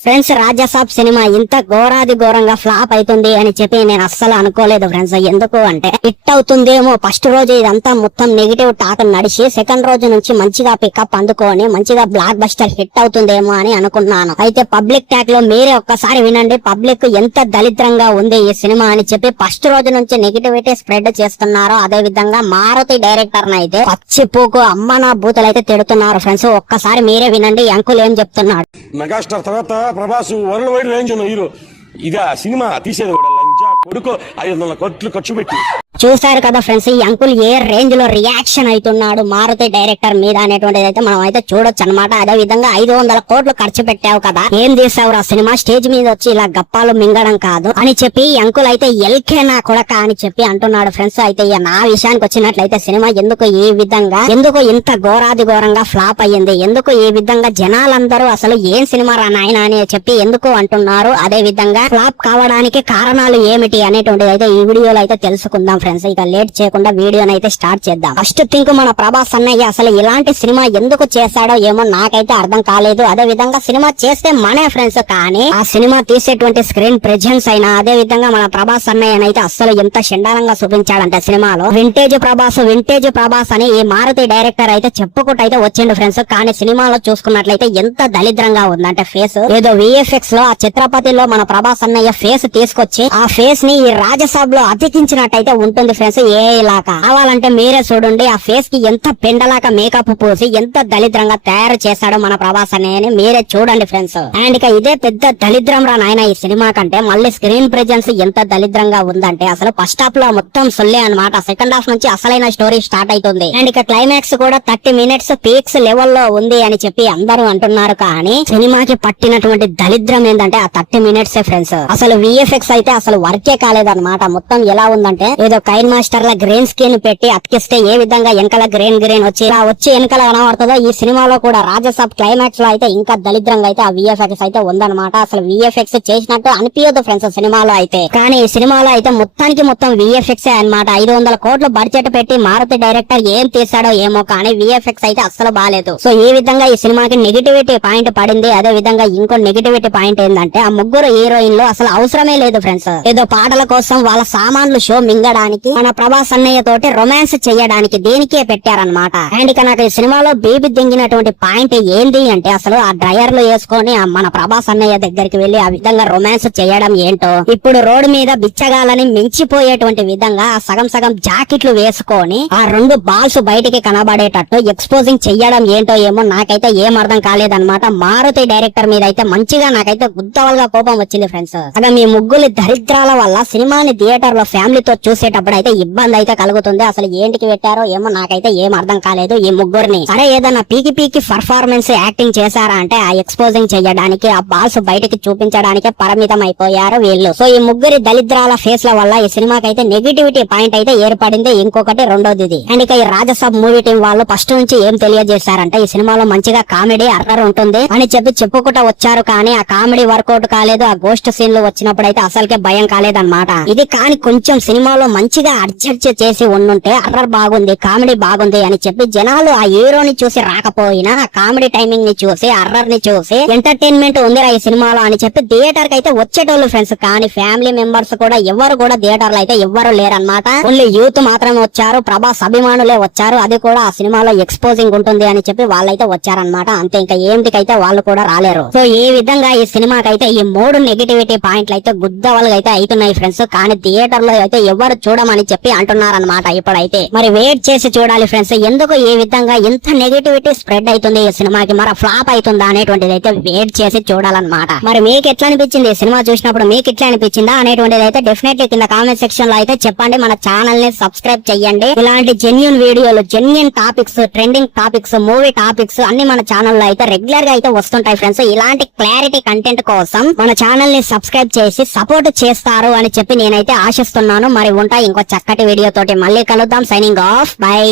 Friends, Raja Saab cinema ఇంత ఘోరాది ఘోరంగా flop అవుతుంది అని చెప్పి నేను అస్సలు అనుకోలేదు ఫ్రెండ్స్. ఎందుకు అంటే హిట్ అవుతుందేమో, ఫస్ట్ రోజు ఇదంతా మొత్తం నెగిటివ్ టాక్ నడిచి సెకండ్ రోజు నుంచి మంచిగా పికప్ అందుకొని మంచిగా బ్లాక్ బస్టర్ హిట్ అవుతుందేమో అని అనుకున్నాను. అయితే పబ్లిక్ టాక్ లో మీరే ఒక్కసారి వినండి, పబ్లిక్ ఎంత దళిద్రంగా ఉంది ఈ సినిమా అని చెప్పి ఫస్ట్ రోజు నుంచి నెగిటివిటీ స్ప్రెడ్ చేస్తున్నారో. అదే విధంగా మారుతి డైరెక్టర్ అయితే పచ్చిపోకు అమ్మనా బూతులు అయితే తిడుతున్నారు ఫ్రెండ్స్. ఒక్కసారి మీరే వినండి అంకుల్ ఏం చెప్తున్నాడు. మెగాస్టార్ తర్వాత ప్రభాస్ వరల్డ్ వైడ్ రేంజ్ ఉన్న హీరో. ఇదా సినిమా తీసేది కూడా లంచా కొడుకు 500 కోట్లు ఖర్చు పెట్టి. చూసారు కదా ఫ్రెండ్స్, ఈ అంకుల్ ఏ రేంజ్ లో రియాక్షన్ అవుతున్నాడు మారుతి డైరెక్టర్ మీద అనేటువంటిది అయితే మనం అయితే చూడొచ్చు అనమాట. అదే విధంగా 500 కోట్లు ఖర్చు పెట్టావు కదా, ఏం చేసావు ఆ సినిమా, స్టేజ్ మీద వచ్చి ఇలా గప్పాలు మింగడం కాదు అని చెప్పి అంకుల్ అయితే ఎల్కే నా కొడక అని చెప్పి అంటున్నాడు ఫ్రెండ్స్. అయితే నా విషయానికి వచ్చినట్లయితే సినిమా ఎందుకు ఇంత ఘోరాది ఘోరంగా ఫ్లాప్ అయ్యింది, ఎందుకు ఈ విధంగా జనాలందరూ అసలు ఏం సినిమా రా నాయన అని చెప్పి ఎందుకు అంటున్నారు, అదే విధంగా ఫ్లాప్ కావడానికి కారణాలు ఏమిటి అనేటువంటిది అయితే ఈ వీడియోలో అయితే తెలుసుకుందాం ఫ్రెండ్స్. ఇక లేట్ చేయకుండా వీడియోని అయితే స్టార్ట్ చేద్దాం. ఫస్ట్ థింక్, మన ప్రభాస్ అన్నయ్య అసలు ఇలాంటి సినిమా ఎందుకు చేశాడో ఏమో నాకైతే అర్థం కాలేదు. అదే విధంగా సినిమా చేస్తే మనే ఫ్రెండ్స్, కానీ ఆ సినిమా తీసేటువంటి స్క్రీన్ ప్రెజెన్స్ అయినా అదే విధంగా మన ప్రభాస్ అన్నయ్య అయితే అస్సలు ఎంత చండాలంగా చూపించాడంటే సినిమాలో వింటేజ్ ప్రభాస్ అని ఈ మారుతి డైరెక్టర్ అయితే చెప్పుకుంటూ అయితే వచ్చిండు ఫ్రెండ్స్. కానీ సినిమాలో చూసుకున్నట్లయితే ఎంత దళిద్రంగా ఉందంటే ఫేస్, ఏదో విఎఫ్ఎక్స్ లో ఆ చిత్రపతిలో మన ప్రభాస్ అన్నయ్య ఫేస్ తీసుకొచ్చి ఆ ఫేస్ ని ఈ రాజసాబ్ లో అతికించినట్టయితే ఉంటుంది ఫ్రెండ్స్. ఏ ఇలా కావాలంటే మీరే చూడండి, ఆ ఫేస్ కి ఎంత పెండలాక మేకప్ పూసి ఎంత దళిద్రంగా తయారు చేశాడో మన ప్రభాస్ అన్నయ్యని మీరే చూడండి ఫ్రెండ్స్. అండ్ ఇక ఇదే పెద్ద దళిద్రం రా నాయన ఈ సినిమా కంటే. మళ్ళీ స్క్రీన్ ప్రెజెన్స్ ఎంత దళిద్రంగా ఉందంటే అసలు ఫస్ట్ హాఫ్ లో మొత్తం సొల్లే అనమాట, సెకండ్ హాఫ్ నుంచి అసలైన స్టోరీ స్టార్ట్ అవుతుంది. అండ్ ఇక క్లైమాక్స్ కూడా 30 మినిట్స్ పీక్స్ లెవెల్లో ఉంది అని చెప్పి అందరూ అంటున్నారు. కానీ సినిమాకి పట్టినటువంటి దళిద్రం ఏంటంటే ఆ 30 మినిట్స్ ఫ్రెండ్స్. అసలు విఎఫ్ఎక్స్ అయితే అసలు వర్కే కాలేదన్నమాట. మొత్తం ఎలా ఉందంటే ఏదో కైన్ మాస్టర్ లా గ్రీన్ స్క్రీన్ పెట్టి అతికిస్తే ఏ విధంగా వెనకాల గ్రీన్ వచ్చి వెనకాల కనబడుతుందో ఈ సినిమాలో కూడా రాజసాబ్ క్లైమాక్స్ లో అయితే ఇంకా దళిద్రంగా అయితే ఆ విఎఫ్ఎక్స్ అయితే ఉందన్నమాట. అసలు విఎఫ్ఎక్స్ చేసినట్టు అనిపించదు ఫ్రెండ్స్ సినిమాలో అయితే. కానీ ఈ సినిమాలో అయితే మొత్తం విఎఫ్ఎక్స్ అనమాట. 500 కోట్లు బడ్జెట్ పెట్టి మారుతి డైరెక్టర్ ఏం తీసాడో ఏమో, కానీ విఎఫ్ఎక్స్ అయితే అస్సలు బాలేదు. సో ఈ విధంగా ఈ సినిమాకి నెగిటివిటీ పాయింట్ పడింది. అదే విధంగా ఇంకో నెగిటివిటీ పాయింట్ ఏంటంటే ఆ ముగ్గురు హీరోయిన్లు అసలు అవసరమే లేదు ఫ్రెండ్స్. ఏదో పాటల కోసం వాళ్ళ సామాన్లు షో మింగడానికి మన ప్రభాస్ అన్నయ్య తోటి రొమాన్స్ చేయడానికి దేనికే పెట్టారనమాట. అండ్ ఇక నాకు ఈ సినిమాలో బీబీ దింగినటువంటి పాయింట్ ఏంది అంటే అసలు ఆ డ్రైయర్లు వేసుకొని మన ప్రభాస్ అన్నయ్య దగ్గరికి వెళ్లి ఆ విధంగా రొమాన్స్ చేయడం ఏంటో, ఇప్పుడు రోడ్డు మీద బిచ్చగాలని మించిపోయేటువంటి విధంగా సగం జాకెట్లు వేసుకొని ఆ 2 బాల్స్ బయటికి కనబడేటట్టు ఎక్స్పోజింగ్ చెయ్యడం ఏంటో ఏమో నాకైతే ఏం అర్థం కాలేదన్నమాట. మారుతి డైరెక్టర్ మీద అయితే మంచిగా నాకైతే గుద్దవలుగా కోపం వచ్చింది ఫ్రెండ్స్. అలా మీ ముగ్గురు దరిద్రాల వల్ల సినిమాని థియేటర్ లో ఫ్యామిలీతో చూసేటప్పుడు అయితే ఇబ్బంది అయితే కలుగుతుంది. అసలు ఏంటికి పెట్టారో ఏమో నాకైతే ఏం అర్థం కాలేదు ఈ ముగ్గురిని. సరే ఏదన్నా పీకి పర్ఫార్మెన్స్ యాక్టింగ్ చేశారా అంటే ఆ ఎక్స్పోజింగ్ చేయడానికి ఆ బాల్స్ బయటికి చూపించడానికి పరిమితం అయిపోయారు వీళ్ళు. సో ఈ ముగ్గురి దళిద్రాల ఫేస్ ల వల్ల ఈ సినిమాకి అయితే నెగిటివిటీ పాయింట్ అయితే ఏర్పడింది. ఇంకొకటి రెండోది ఇది. అండ్ ఇక ఈ రాజసాబ్ మూవీ టీం వాళ్ళు ఫస్ట్ నుంచి ఏం తెలియజేశారంటే ఈ సినిమాలో మంచిగా కామెడీ అర్రర్ ఉంటుంది అని చెప్పుకుంటూ వచ్చారు. కానీ ఆ కామెడీ వర్కౌట్ కాలేదు. ఆ గోస్ట్ సీన్లు వచ్చినప్పుడు అయితే అసలుకే భయం కాలేదన్నమాట. ఇది కానీ కొంచెం సినిమాలో మంచిగా అడ్జస్ట్ చేసి ఉండుంటే అర్రర్ బాగుంది, కామెడీ బాగుంది అని చెప్పి జనాలు ఆ హీరోని చూసి రాకపోయినా ఆ కామెడీ టైమింగ్ ని చూసి అర్రర్ ని చూసి ఎంటర్టైన్మెంట్ ఉందిరా ఈ సినిమాలో అని చెప్పి థియేటర్ కి అయితే వచ్చేటోళ్ళు ఫ్రెండ్స్. కానీ ఫ్యామిలీ మెంబర్స్ కూడా ఎవరు కూడా థియేటర్ లో అయితే ఎవ్వరు లేరన్నమాట. ఓన్లీ యూత్ మాత్రమే వచ్చారు, ప్రభాస్ అభిమానులే వచ్చారు. అది కూడా ఆ సినిమాలో ఎక్స్పోజింగ్ ఉంటుంది అని చెప్పి వాళ్ళైతే వచ్చారనమాట. అంతే, ఇంకా ఏంటికైతే వాళ్ళు కూడా రాలేరు. సో ఈ విధంగా ఈ సినిమాకైతే ఈ 3 నెగిటివిటీ పాయింట్లు అయితే గుద్దవలుగా అయితే అవుతున్నాయి ఫ్రెండ్స్. కానీ థియేటర్ లో అయితే ఎవరు చూడమని చెప్పి అంటున్నారనమాట ఇప్పుడైతే. మరి వెయిట్ చేసి చూడాలి ఫ్రెండ్స్, ఎందుకు ఈ విధంగా ఇంత నెగిటివిటీ స్ప్రెడ్ అవుతుంది ఈ సినిమాకి, మరి ఫ్లాప్ అవుతుందా అనేటువంటిది అయితే వెయిట్ చేసి చూడాలన్నమాట. మరి మీకు ఎట్లా అనిపించింది ఈ సినిమా చూసినప్పుడు, మీకు ఎట్లా అనిపించిందా అనేటువంటిది అయితే డెఫినెట్లీ కింద కామెంట్ సెక్షన్ లో అయితే చెప్పండి. మన ఛానల్ ని సబ్స్క్రైబ్ చేయండి. ఇలాంటి జెన్యూన్ వీడియోలు, genuine topics, trending topics, movie topics అన్ని మన ఛానల్ లో అయితే రెగ్యులర్ గా అయితే వస్తుంటాయి ఫ్రెండ్స్. ఇలాంటి క్లారిటీ కంటెంట్ కోసం మన ఛానల్ ని సబ్స్క్రైబ్ చేసి సపోర్ట్ చేస్తారు అని చెప్పి నేనైతే ఆశిస్తున్నాను. మరి ఉంటాయి ఇంకో చక్కటి వీడియో తోటి మళ్ళీ కలుద్దాం. Signing off, by.